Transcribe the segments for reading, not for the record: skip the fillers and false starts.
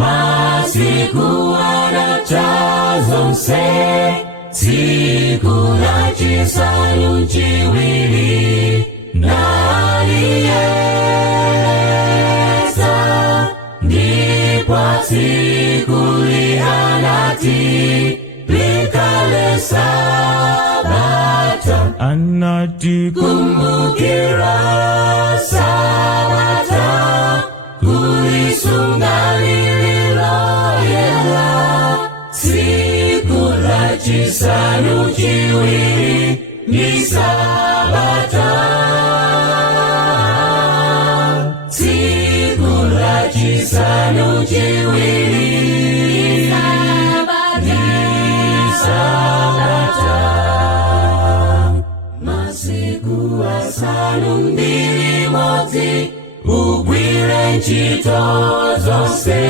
masiku anachazonse, siku la chisanu chiwiri naliyesa, ndipo siku lihanati likale Sabata, anati kumbukira Sabata, kulisunga lililoyera, siku la chisanu chiwiri ni Sabata, siku la chisanu chiwiri ni Sabata, masiku asanu mbili moti ugwire ntchito zonse,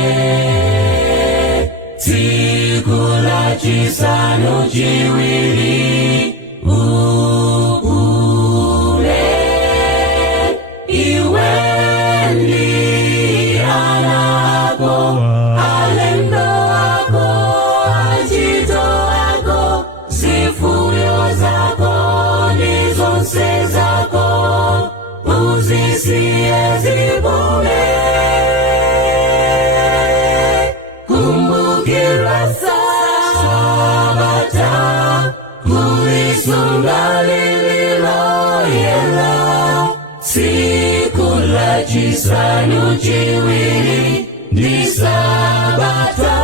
siku la chisanu chiwiri ukule, iwe ndi anako, alendo ako, antchito ako, zifuyo zako ndi zonse zako, uzisiye zipume. Kumbukira Sabata, kulisunga lililoyera, siku la chisanu chiwiri ni Sabata,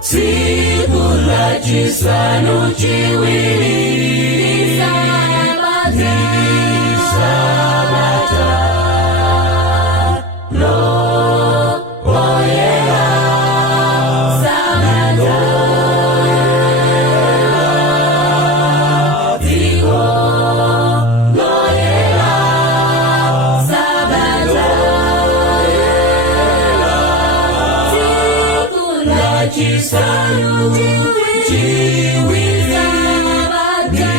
siku la chisanu chiwiri ni Sabata, lo oyera Sabata, digo loyera Sabata, siku la chisanu chiwiri ni